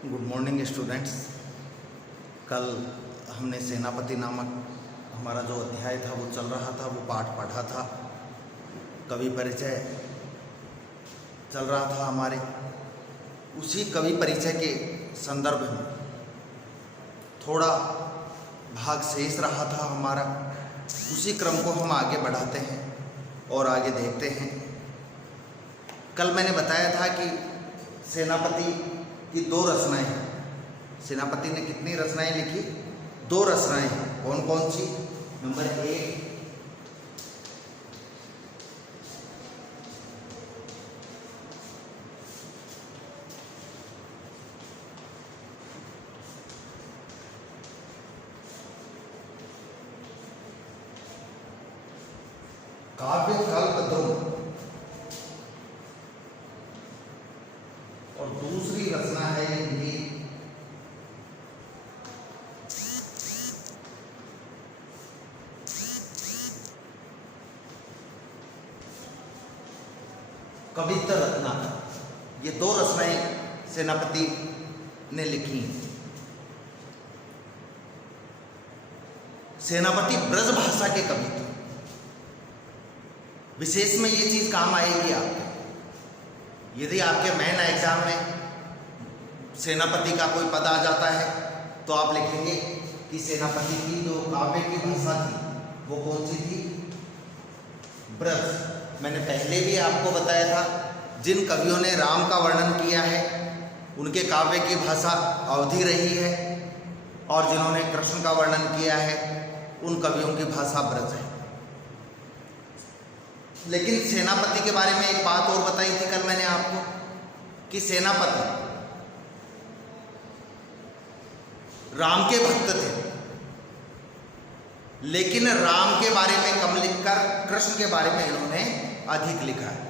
Good morning students. कल हमने सेनापति नामक हमारा जो अध्याय था वो चल रहा था, वो पाठ पढ़ा था। कवि परिचय चल रहा था हमारे। उसी कवि परिचय के संदर्भ में थोड़ा भाग शेष रहा था हमारा। उसी क्रम को हम आगे बढ़ाते हैं और आगे देखते हैं। कल मैंने बताया था कि सेनापति की 2 रचनाएं हैं। सेनापति ने कितनी रचनाएं लिखी? 2 रचनाएं हैं। कौन कौन सी? नंबर 1 काव्य कल्पद्रुम और दूसरी रचना है इनकी कवित्त रत्नाकर। ये 2 रचनाएं सेनापति ने लिखी। सेनापति ब्रज भाषा के कवि थे। विशेष में ये चीज काम आएगी आपके। यदि आपके मेन एग्जाम में सेनापति का कोई पद आ जाता है तो आप लिखेंगे कि सेनापति की जो काव्य की भाषा थी वो कौन सी थी? ब्रज। मैंने पहले भी आपको बताया था, जिन कवियों ने राम का वर्णन किया है उनके काव्य की भाषा अवधि रही है, और जिन्होंने कृष्ण का वर्णन किया है उन कवियों की भाषा ब्रज है। लेकिन सेनापति के बारे में एक बात और बताई थी कल मैंने आपको कि सेनापति राम के भक्त थे, लेकिन राम के बारे में कम लिखकर कृष्ण के बारे में इन्होंने अधिक लिखा है।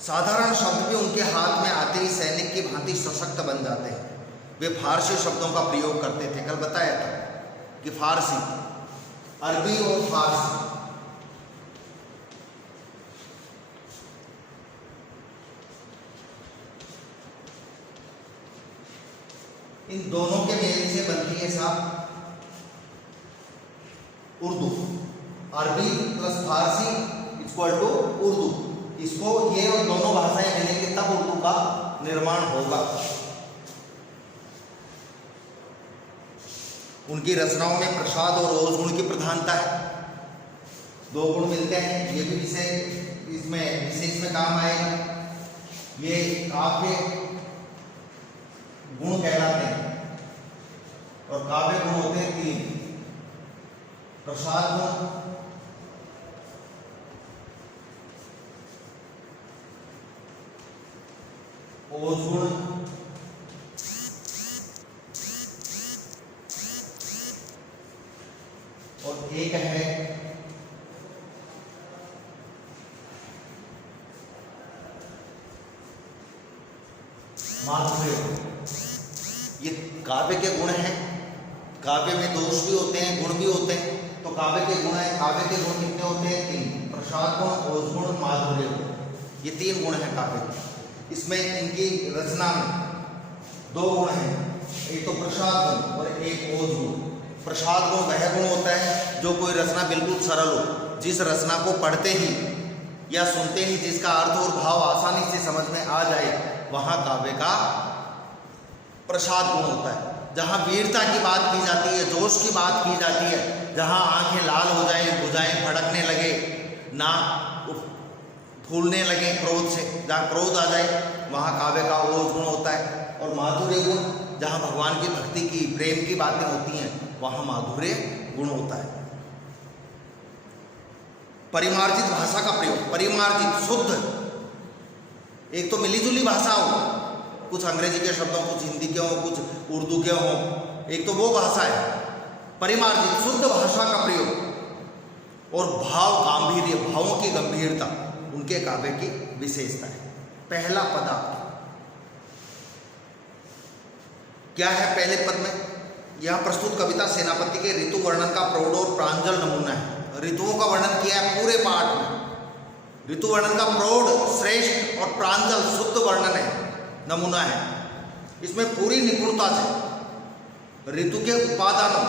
साधारण शब्द भी उनके हाथ में आते ही सैनिक की भांति सशक्त बन जाते हैं। वे फारसी शब्दों का प्रयोग करते थे। कल बताया था कि फारसी, अरबी और फारसी इन दोनों के मेल से बनती है साहब Urdu. Arabic plus Farsi equal to Urdu. इसको ये और दोनों भाषाएं मिलेंगे तब उर्दू का निर्माण होगा। उनकी रचनाओं में प्रसाद और ओज गुण की प्रधानता है। 2 गुण मिलते हैं। ये भी विषय इसमें विशेष में काम आएगा। ये काव्य गुण कहलाते हैं और काव्य गुण होते हैं 3। प्रसाद गुण, ओज गुण और एक है माधुर्य। ये काव्य के गुण हैं। काव्य में दोष भी होते हैं, गुण भी होते हैं। तो काव्य के गुण है। काव्य के गुण कितने होते हैं? 3। प्रसाद गुण, ओज गुण, माधुर्य गुण। ये 3 गुण हैं काव्य के। इसमें इनकी रचना में 2 गुण हैं, एक तो प्रसाद गुण और एक ओज गुण। प्रसाद गुण वह गुण होता है जो कोई रचना बिल्कुल सरल हो, जिस रचना को पढ़ते ही या सुनते ही जिसका अर्थ और भाव आसानी से समझ में आ जाए, वहाँ काव्य का प्रसाद गुण होता है। जहाँ वीरता की बात की जाती है, जोश की बात की जाती है, जहाँ आंखें लाल हो जाएं, भुजाएं फड़कने लगे, ना फूलने लगे क्रोध से, जहाँ क्रोध आ जाए वहाँ काव्य का ओज गुण होता है। और माधुर्य गुण, जहाँ भगवान की भक्ति की, प्रेम की बातें होती हैं, वहाँ माधुर्य गुण होता है। परिमार्जित भाषा का प्रयोग। परिमार्जित, शुद्ध। एक तो मिलीजुली भाषा हो, कुछ अंग्रेजी के शब्द हो, कुछ हिंदी के हो, कुछ उर्दू के हो, एक तो वो भाषा है। परिमार्जित, शुद्ध भाषा का प्रयोग और भाव गांभीर्य, भावों की गंभीरता उनके काव्य की विशेषता है। पहला पद आपका क्या है? पहले पद में यहाँ प्रस्तुत कविता सेनापति के ऋतु वर्णन का प्रौढ़ और प्रांजल नमूना है। ऋतुओं का वर्णन किया है पूरे पाठ में। ऋतु वर्णन का प्रौढ़ श्रेष्ठ और प्रांजल शुद्ध वर्णन है, नमूना है। इसमें पूरी निपुणता से ऋतु के उपादानों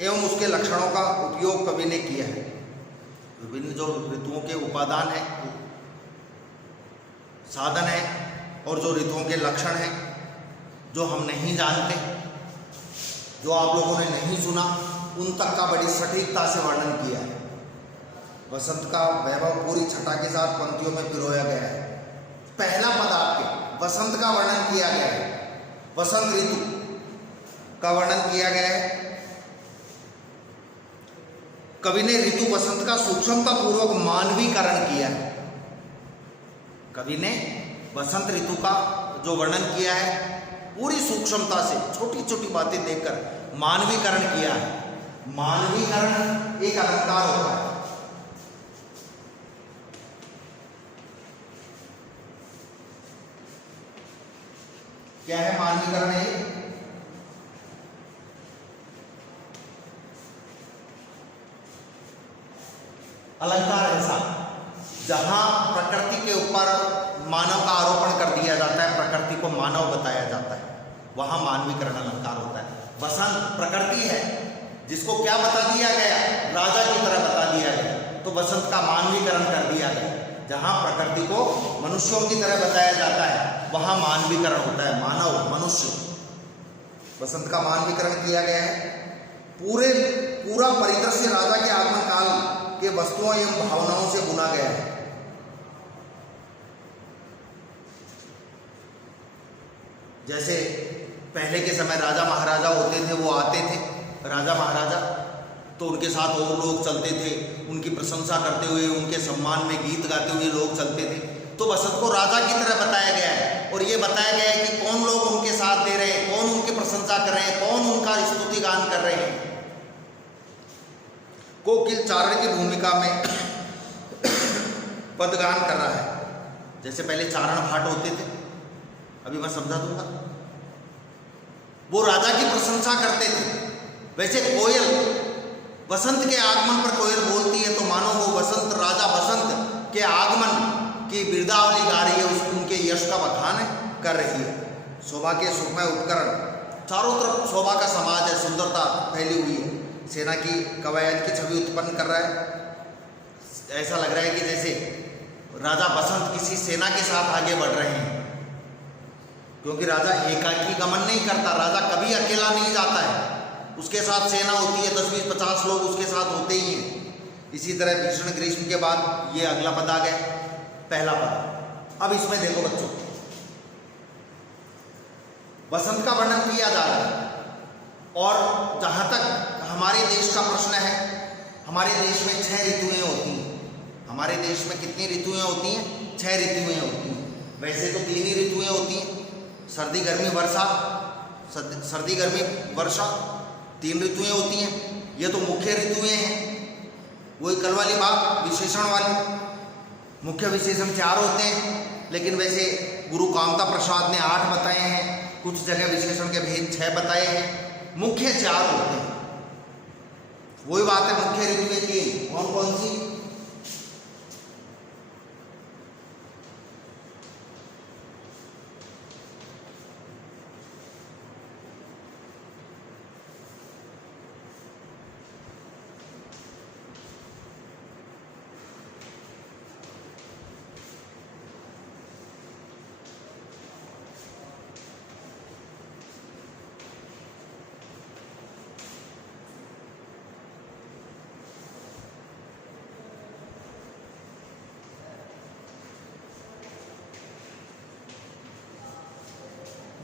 एवं उसके लक्षणों का उपयोग कवि ने किया है। विभिन्न जो ऋतुओं के उपादान है, साधन है, और जो ऋतुओं के लक्षण हैं जो हम नहीं जानते, जो आप लोगों ने नहीं सुना, उन तक का बड़ी सटीकता से वर्णन किया है। वसंत का वैभव पूरी छटा के साथ पंक्तियों में पिरोया गया है। पहला पद आपके वसंत का वर्णन किया गया है, वसंत ऋतु का वर्णन किया गया है। कवि ने ऋतु वसंत का सूक्ष्मता पूर्वक मानवीकरण किया है। कवि ने वसंत ऋतु का जो वर्णन किया है पूरी सूक्ष्मता से, छोटी छोटी बातें देखकर मानवीकरण किया है। मानवीकरण एक अलंकार होता है। क्या है मानवीकरण? अलंकार ऐसा जहां प्रकृति के ऊपर मानव का आरोपण कर दिया जाता है, प्रकृति को मानव बताया जाता है, वहां मानवीकरण अलंकार होता है। वसंत प्रकृति है जिसको क्या बता दिया गया, राजा की तरह बता दिया गया, तो वसंत का मानवीकरण कर दिया गया। जहां प्रकृति को मनुष्यों की तरह बताया जाता है वहां मानवीकरण होता है, मानव मनुष्य। वसंत का मानवीकरण किया गया है। पूरा परिदृश्य राजा के आगमन काल के वस्तुओं एवं भावनाओं से बुना गया है। जैसे पहले के समय राजा महाराजा होते थे, वो आते थे राजा महाराजा, तो उनके साथ और लोग चलते थे, उनकी प्रशंसा करते हुए, उनके सम्मान में गीत गाते हुए लोग चलते थे। तो वसंत को राजा की तरह बताया गया है, और ये बताया गया है कि कौन लोग उनके साथ दे रहे हैं, कौन उनकी प्रशंसा कर रहे हैं, कौन उनका स्तुति गान कर रहे हैं। कोकिल चारण की भूमिका में पदगान कर रहा है। जैसे पहले चारण भाट होते थे, अभी मैं समझा दूंगा, वो राजा की प्रशंसा करते थे। वैसे कोयल वसंत के आगमन पर कोयल बोलती है तो मानो वो वसंत, राजा वसंत के आगमन की बिरदावली गा रही है, उनके यश का बखान कर रही है। शोभा के सुखमय उपकरण, चारों तरफ शोभा का समाज है, सुंदरता फैली हुई है। सेना की कवायद की छवि उत्पन्न कर रहा है। ऐसा लग रहा है कि जैसे राजा बसंत किसी सेना के साथ आगे बढ़ रहे हैं, क्योंकि राजा एकाकी गमन नहीं करता, राजा कभी अकेला नहीं जाता है, उसके साथ सेना होती है, 10-20-50 लोग उसके साथ होते ही हैं। इसी तरह भीषण ग्रीष्म के बाद ये अगला पद आ गया, पहला पद। अब इसमें देखो बच्चों, वसंत का वर्णन किया जा रहा है, और जहां तक हमारे देश का प्रश्न है, हमारे देश में 6 ऋतुएं होती हैं। हमारे देश में कितनी ऋतुएं होती हैं? 6 ऋतुएं होती हैं। वैसे तो 3 ही ऋतुएं होती हैं, सर्दी गर्मी वर्षा, सर्दी गर्मी वर्षा, 3 ऋतुएं होती हैं। ये तो मुख्य ऋतुएं हैं, वही कल वाली बात विशेषण वाली। मुख्य विशेषण 4 होते हैं, लेकिन वैसे गुरु कामता प्रसाद ने 8 बताए हैं, कुछ जगह विशेषण के भेद 6 बताए हैं। मुख्य 4 होते हैं। वही बात है, मुख्य ऋतुएं 3 कौन कौन सी?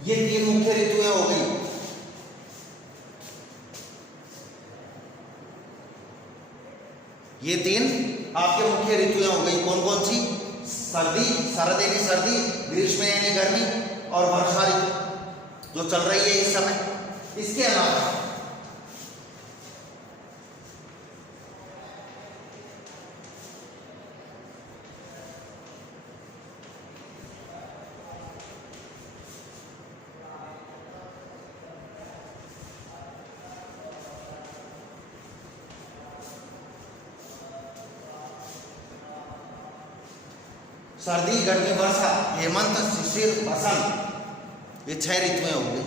ये 3 मुख्य ऋतुएं हो गई। ये 3 आपके मुख्य ऋतुएं हो गई। कौन कौन सी? सर्दी, शरद यानी सर्दी, ग्रीष्म यानी गर्मी, और वर्षा ऋतु जो चल रही है इस समय। इसके अलावा सर्दी, गर्मी, वर्षा, हेमंत, शिशिर, बसंत, ये 6 ऋतुएं हो गई।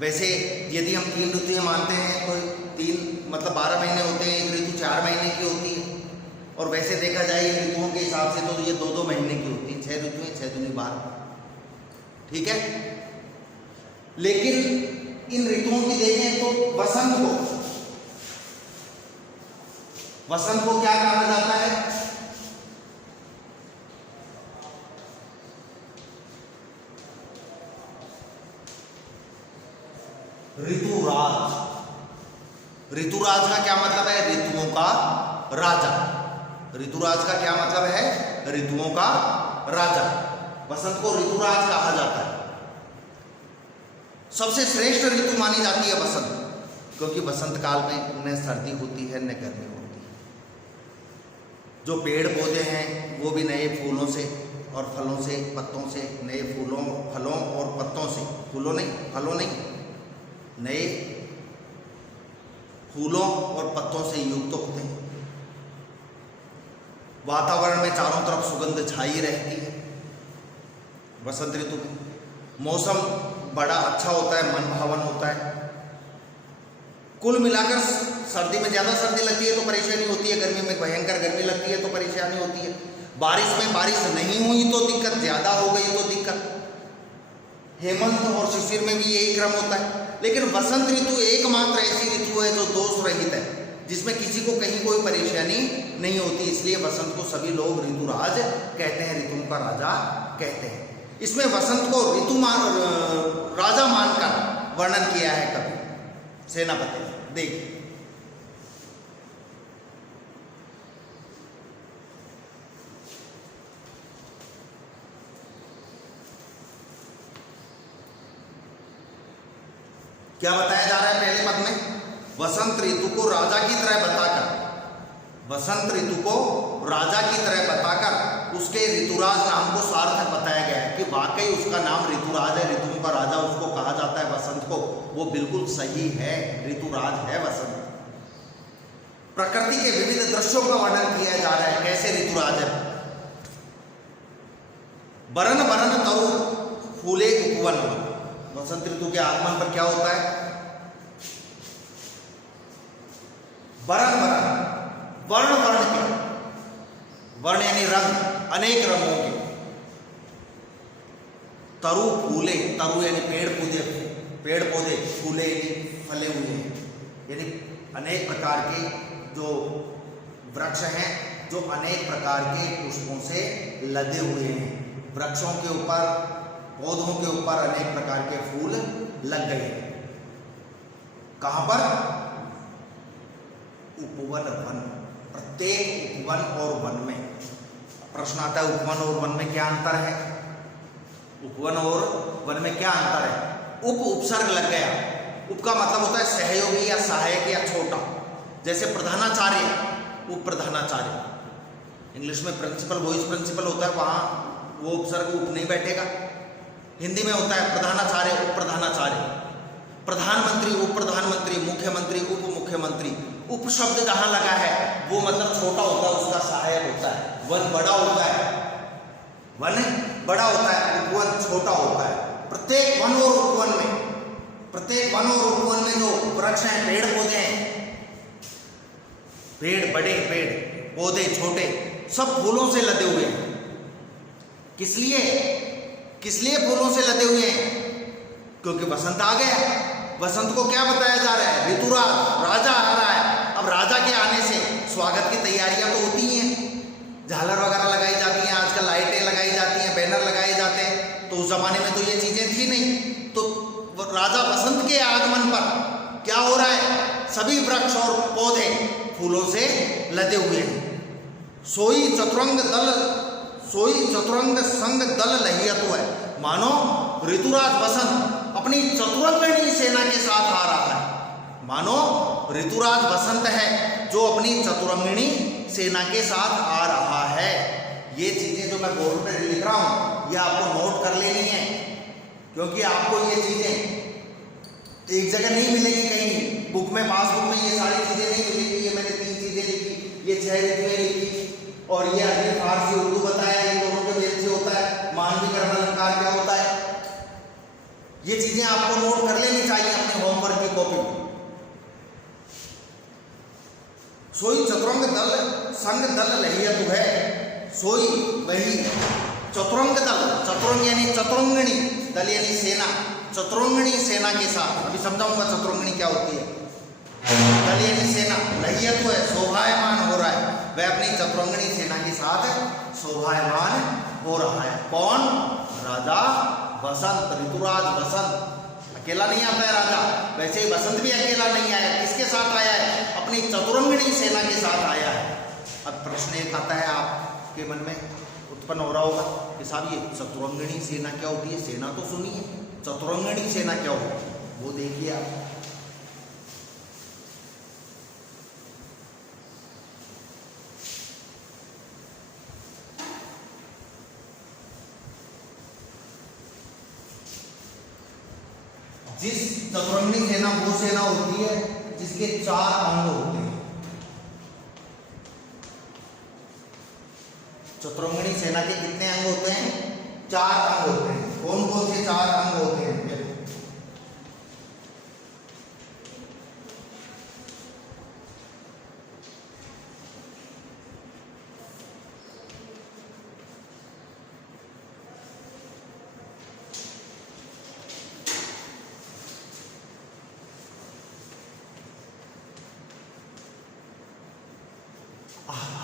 वैसे यदि हम 3 ऋतुएं मानते हैं तो 3 मतलब 12 महीने होते हैं, एक ऋतु 4 महीने की होती है। और वैसे देखा जाए इन ऋतुओं के हिसाब से तो ये 2-2 महीने की होती है। 6 ऋतुएं, 6 दूनी 12, ठीक है। लेकिन इन ऋतुओं की देखें तो वसंत को क्या कहा जाता है? ऋतुराज। ऋतुराज का क्या मतलब है? ऋतुओं का राजा। ऋतुराज का क्या मतलब है? ऋतुओं का राजा। वसंत को ऋतुराज कहा जाता है। सबसे श्रेष्ठ ऋतु मानी जाती है वसंत, क्योंकि वसंत काल में न सर्दी होती है न गर्मी होती है। जो पेड़ पौधे हैं वो भी नए फूलों से और फलों से, पत्तों से, नए फूलों, फलों और पत्तों से, फलों नहीं, नए फूलों और पत्तों से युक्त होते हैं। वातावरण में चारों तरफ सुगंध छाई रहती है। वसंत ऋतु में मौसम बड़ा अच्छा होता है, मनभावन होता है। कुल मिलाकर सर्दी में ज़्यादा सर्दी लगती है तो परेशानी होती है, गर्मी में भयंकर गर्मी लगती है तो परेशानी होती है। बारिश में बारिश नहीं हुई तो दिक्कत, ज़्यादा हो गई तो दिक्कत। हेमंत और शिशिर में भी यही क्रम होता है। लेकिन वसंत ऋतु एकमात्र ऐसी ऋतु है जो दोष रहित है, जिसमें किसी को कहीं कोई परेशानी नहीं होती। इसलिए वसंत को सभी लोग ऋतुराज कहते हैं, ऋतुओं का राजा कहते हैं। इसमें वसंत को राजा मानकर वर्णन किया है कवि सेनापति ने। देखिए क्या बताया जा रहा है पहले पद में? वसंत ऋतु को राजा की तरह बताकर, वसंत ऋतु को राजा की तरह बताकर उसके ऋतुराज नाम को सार्थक बताया गया है कि वाकई उसका नाम ऋतुराज है, ऋतुओं का राजा उसको कहा जाता है वसंत को। वो बिल्कुल सही है, ऋतुराज है वसंत। प्रकृति के विविध दृश्यों का वर्णन किया जा रहा है, कैसे ऋतुराज है। बरन बरन तरु फूले उपवन। वसंत ऋतु के आगमन पर क्या होता है? बरन बरन, वर्ण वर्ण के, वर्ण यानी रंग, अनेक रंगों के। तरु फूले, तरु यानी पेड़ पौधे, पेड़ पौधे, फूले यानी फले हुए हैं, यानी अनेक प्रकार के जो वृक्ष हैं जो अनेक प्रकार के पुष्पों से लदे हुए हैं। वृक्षों के ऊपर, पौधों के ऊपर अनेक प्रकार के फूल लग गए हैं। कहां पर? उपवन वन। प्रत्येक उपवन और वन में प्रश्न आता है, उपवन और वन में क्या अंतर है? उपवन और वन में क्या अंतर है? उपसर्ग लग गया। उप का मतलब होता है सहयोगी या सहायक या छोटा, जैसे प्रधानाचार्य, उप प्रधानाचार्य। इंग्लिश में प्रिंसिपल, वॉइस प्रिंसिपल होता है, वहां वो उपसर्ग उप नहीं बैठेगा। हिंदी में होता है प्रधानाचार्य, उप प्रधानाचार्य। प्रधानमंत्री, उप प्रधानमंत्री, मुख्यमंत्री, उप मुख्यमंत्री। उप शब्द जहां लगा है वो मतलब छोटा होता है, उसका सहायक होता है। वन बड़ा होता है, वन बड़ा होता है, उपवन छोटा होता है। प्रत्येक वन और उपवन में, प्रत्येक वन और उपवन में जो वृक्ष हैं, पेड़ पौधे हैं, पेड़ बड़े, पेड़ पौधे छोटे, सब फूलों से लदे हुए हैं। किस लिए फूलों से लदे हुए हैं? क्योंकि वसंत आ गया। वसंत को क्या बताया जा रहा है? ऋतुराज, राजा आ रहा है। अब राजा के आने से स्वागत की तैयारियां तो होती ही हैं, झालर वगैरह लगाई जाती हैं, आजकल लाइटें लगाई जाती हैं, बैनर लगाए जाते हैं। तो उस जमाने में तो ये चीजें थी नहीं। तो राजा वसंत के आगमन पर क्या हो रहा है? सभी वृक्ष और पौधे फूलों से लदे हुए हैं। सोई चतुरंग संग दल लहियत है। मानो ऋतुराज वसंत अपनी चतुरंगिणी सेना के साथ आ रहा है। मानो ऋतुराज वसंत है जो अपनी चतुरंगिणी सेना के साथ आ रहा है। ये चीजें जो मैं बोर्ड पे लिख रहा हूं, ये आपको नोट कर लेनी है, क्योंकि आपको ये चीजें एक जगह नहीं मिलेगी। कहीं बुक में, पासबुक में ये सारी चीजें नहीं मिलेगी। ये मैंने 3 चीजें लिखी, ये 6 ऋतुएं लिखी और ये अरबी, फारसी, उर्दू बताया, इन दोनों के मेल से संग दल लहियतु है, सोई वही चतुरंग दल, चतुरंग यानी चतुरंगणी, दल यानी सेना, चतुरंगणी सेना के साथ, अभी समझाऊंगा चतुरंगणी क्या होती है। दल यानी सेना, लहियतु है शोभायमान हो रहा है, वह अपनी चतुरंगणी सेना के साथ शोभायमान हो रहा है। कौन? राजा बसंत, ऋतुराज बसंत। अकेला नहीं आता है राजा, वैसे ही बसंत भी अकेला नहीं आया, किसके साथ आया है? अपनी चतुरंगणी सेना के साथ आया है। अब प्रश्न एक आता है आपके मन में उत्पन्न हो रहा होगा कि साहब ये चतुरंगणी सेना क्या होती है? सेना तो सुनिए, चतुरंगणी सेना क्या होती है वो देखिए आप। जिस चतुरंगणी सेना वो सेना होती है जिसके 4 अंग होते हैं। चतुरंगणी सेना के कितने अंग होते हैं? 4 अंग होते हैं। कौन कौन से 4 अंग होते हैं?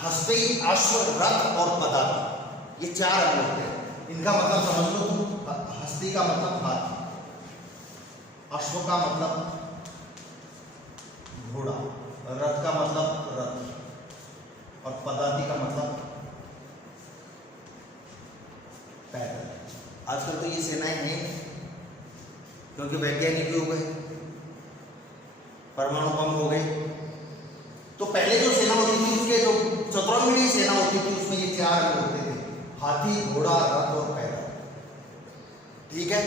हस्ती, अश्व, रथ और पदाति, ये 4 अंग होते हैं। इनका मतलब समझ लो तुम। हस्ती का मतलब हाथी, अश्व का मतलब घोड़ा, रथ का मतलब रथ और पदाति का मतलब पैदल। आजकल तो ये सेनाएं हैं क्योंकि वैज्ञानिक हो गए, परमाणु बम हो गए। तो पहले जो सेना होती थी उसके जो चतुरंगणी सेना होती थी उसमें ये 4 अंग होते थे, हाथी, घोड़ा, रथ और पैदल। ठीक है,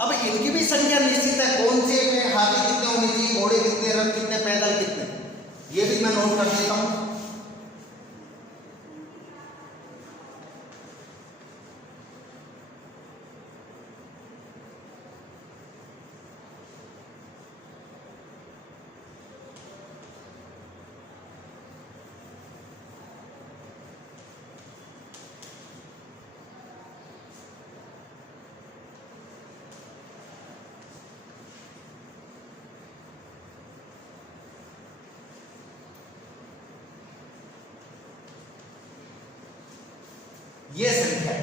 अब इनकी भी संख्या निश्चित है, कौन से में हाथी कितने होने चाहिए, घोड़े कितने, रथ कितने, पैदल कितने, ये भी मैं नोट कर देता हूं। ये संख्या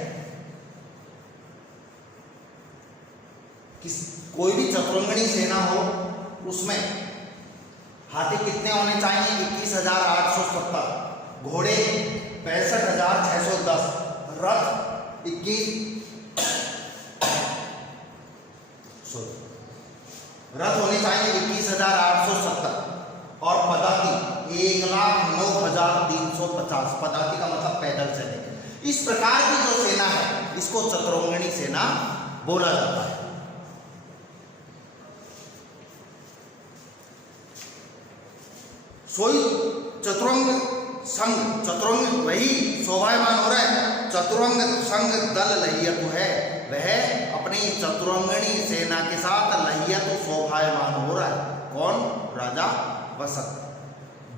किस कोई भी चतुरंगणी सेना हो उसमें हाथी कितने होने चाहिए? 21,870, घोड़े 65,610, रथ 21 होने चाहिए 21,870 और पदाति 1,09,350। पदाति का मतलब पैदल चले। इस प्रकार की जो सेना है इसको चतुरंगणी सेना बोला जाता है। सोई चतुरंग संघ, चतुरंग वही शोभायमान हो रहा है, चतुरंग संघ दल लहियतु है, वह अपनी चतुरंगणी सेना के साथ लहियतु शोभायमान हो रहा है। कौन? राजा बसंत।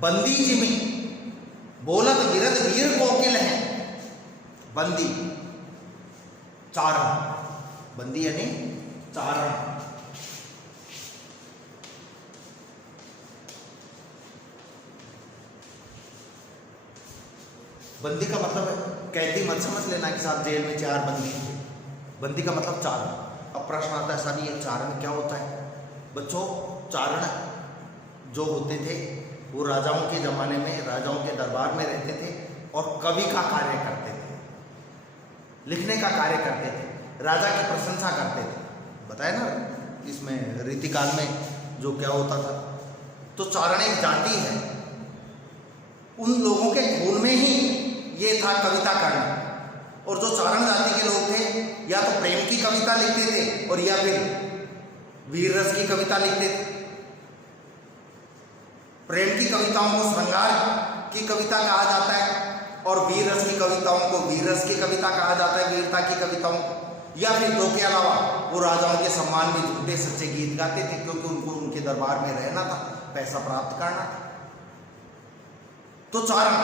बंदी जिमी बोलत गिरद वीर कोकिल है। बंदी, चारण, बंदी यानी चारण। बंदी का मतलब कैदी मत समझ लेना कि साहब जेल में 4 बंदी थे। बंदी का मतलब चारण। अब प्रश्न आता है सर ये चारण क्या होता है? बच्चों, चारण जो होते थे वो राजाओं के जमाने में राजाओं के दरबार में रहते थे और कवि का कार्य करते थे, लिखने का कार्य करते थे, राजा की प्रशंसा करते थे। बताया ना इसमें रीतिकाल में जो क्या होता था। तो चारण एक जाति है, उन लोगों के खून में ही ये था कविता करना। और जो चारण जाति के लोग थे या तो प्रेम की कविता लिखते थे और या फिर वीर रस की कविता लिखते थे। प्रेम की कविताओं को श्रृंगार की कविता कहा जाता है और वीर रस की कविताओं को वीर रस की कविता कहा जाता है, वीरता की कविताओं को। या फिर दो के अलावा वो राजाओं के सम्मान में झूठे सच्चे गीत गाते थे क्योंकि उनको उनके दरबार में रहना था, पैसा प्राप्त करना था। तो चारण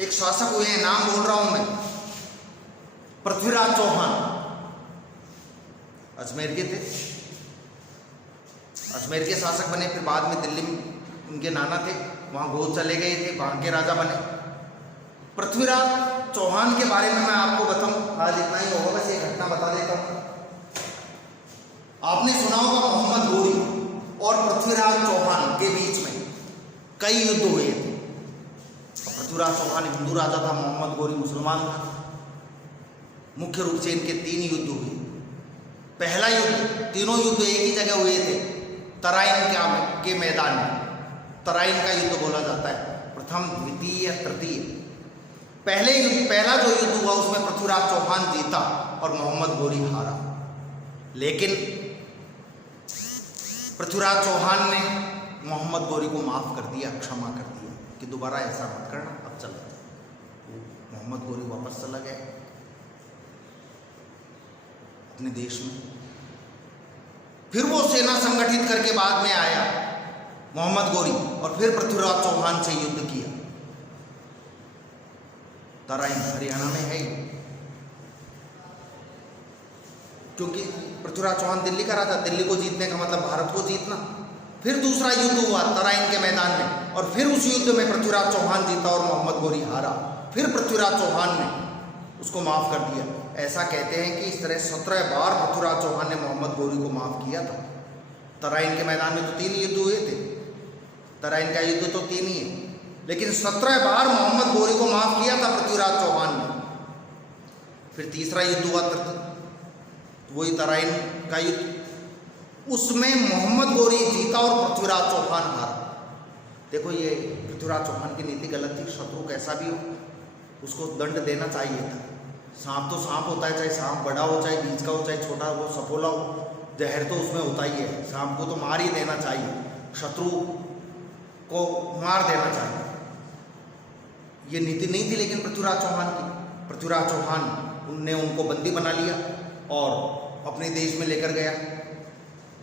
एक शासक हुए हैं, नाम बोल रहा हूं मैं, पृथ्वीराज चौहान, अजमेर के थे। अजमेर के शासक बने, फिर बाद में दिल्ली में उनके नाना थे, वहां गोद चले गए थे, वहां के राजा बने। पृथ्वीराज चौहान के बारे में मैं आपको बताऊं, आज इतना ही होगा, बस एक घटना बता देता हूं। आपने सुना होगा मोहम्मद गोरी और पृथ्वीराज चौहान के बीच में कई युद्ध हुए थे। पृथ्वीराज चौहान हिंदू राजा था, मोहम्मद गोरी मुसलमान था। मुख्य रूप से इनके 3 युद्ध हुए। पहला युद्ध, तीनों युद्ध एक ही जगह हुए थे, तराइन के मैदान में। तराइन का युद्ध बोला जाता है, प्रथम, द्वितीय, तृतीय। पहला जो युद्ध हुआ उसमें पृथ्वीराज चौहान जीता और मोहम्मद गोरी हारा। लेकिन पृथ्वीराज चौहान ने मोहम्मद गोरी को माफ कर दिया, क्षमा कर दिया कि दोबारा ऐसा मत करना, अब चला जाए। मोहम्मद गोरी वापस चला गया अपने देश में। फिर वो सेना संगठित करके बाद में आया मोहम्मद गोरी और फिर पृथ्वीराज चौहान से युद्ध किया। तराइन हरियाणा में है, क्योंकि पृथ्वीराज चौहान दिल्ली का राजा, दिल्ली को जीतने का मतलब भारत को जीतना। फिर दूसरा युद्ध हुआ तराइन के मैदान में और फिर उस युद्ध में पृथ्वीराज चौहान जीता और मोहम्मद गोरी हारा। फिर पृथ्वीराज चौहान ने उसको माफ कर दिया। ऐसा कहते हैं कि इस तरह 17 बार पृथ्वीराज चौहान ने मोहम्मद गोरी को माफ किया था। तराइन के मैदान में तो 3 युद्ध हुए थे, तराइन का युद्ध तो 3 ही है, लेकिन 17 बार मोहम्मद गोरी को माफ किया था पृथ्वीराज चौहान ने। फिर तीसरा युद्ध हुआ, वही तराइन का युद्ध, उसमें मोहम्मद गोरी जीता और पृथ्वीराज चौहान हारा। देखो, ये पृथ्वीराज चौहान की नीति गलत थी। शत्रु कैसा भी हो उसको दंड देना चाहिए था। सांप तो सांप होता है, चाहे सांप बड़ा हो, चाहे बीच का हो, चाहे छोटा हो, सपोला हो, जहर तो उसमें होता ही है। सांप को तो मार ही देना चाहिए, शत्रु को मार देना चाहिए। ये नीति नहीं थी लेकिन पृथ्वीराज चौहान की। पृथ्वीराज चौहान ने उनको बंदी बना लिया और अपने देश में लेकर गया,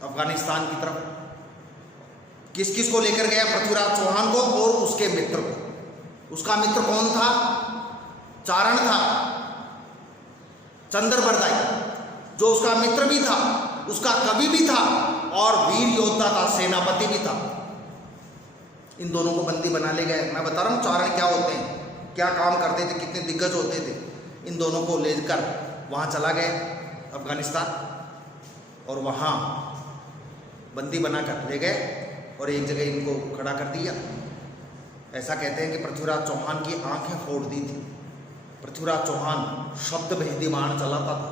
अफगानिस्तान की तरफ। किस किस को लेकर गया? पृथ्वीराज चौहान को और उसके मित्र को। उसका मित्र कौन था? चारण था, चंद्रबरदाई, जो उसका मित्र भी था, उसका कवि भी था और वीर योद्धा था, सेनापति भी था। इन दोनों को बंदी बना ले गए। मैं बता रहा हूँ चारण क्या होते हैं, क्या काम करते थे, कितने दिग्गज होते थे। इन दोनों को लेकर वहाँ चला गए अफगानिस्तान और वहाँ बंदी बनाकर ले गए और एक जगह इनको खड़ा कर दिया। ऐसा कहते हैं कि पृथ्वीराज चौहान की आंखें फोड़ दी थी। पृथ्वीराज चौहान शब्द भेदी बाण चलाता था।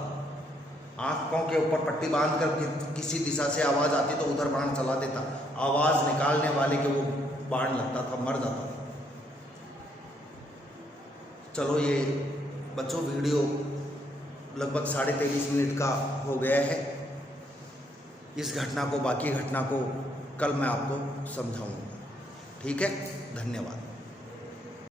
आंखों के ऊपर पट्टी बांधकर किसी दिशा से आवाज आती तो उधर बाण चला देता। आवाज निकालने वाले के वो बाण लगता था, मर जाता था। चलो, ये बच्चों वीडियो लगभग 23.5 मिनट का हो गया है। इस घटना को, बाकी घटना को कल मैं आपको समझाऊंगा। ठीक है, धन्यवाद।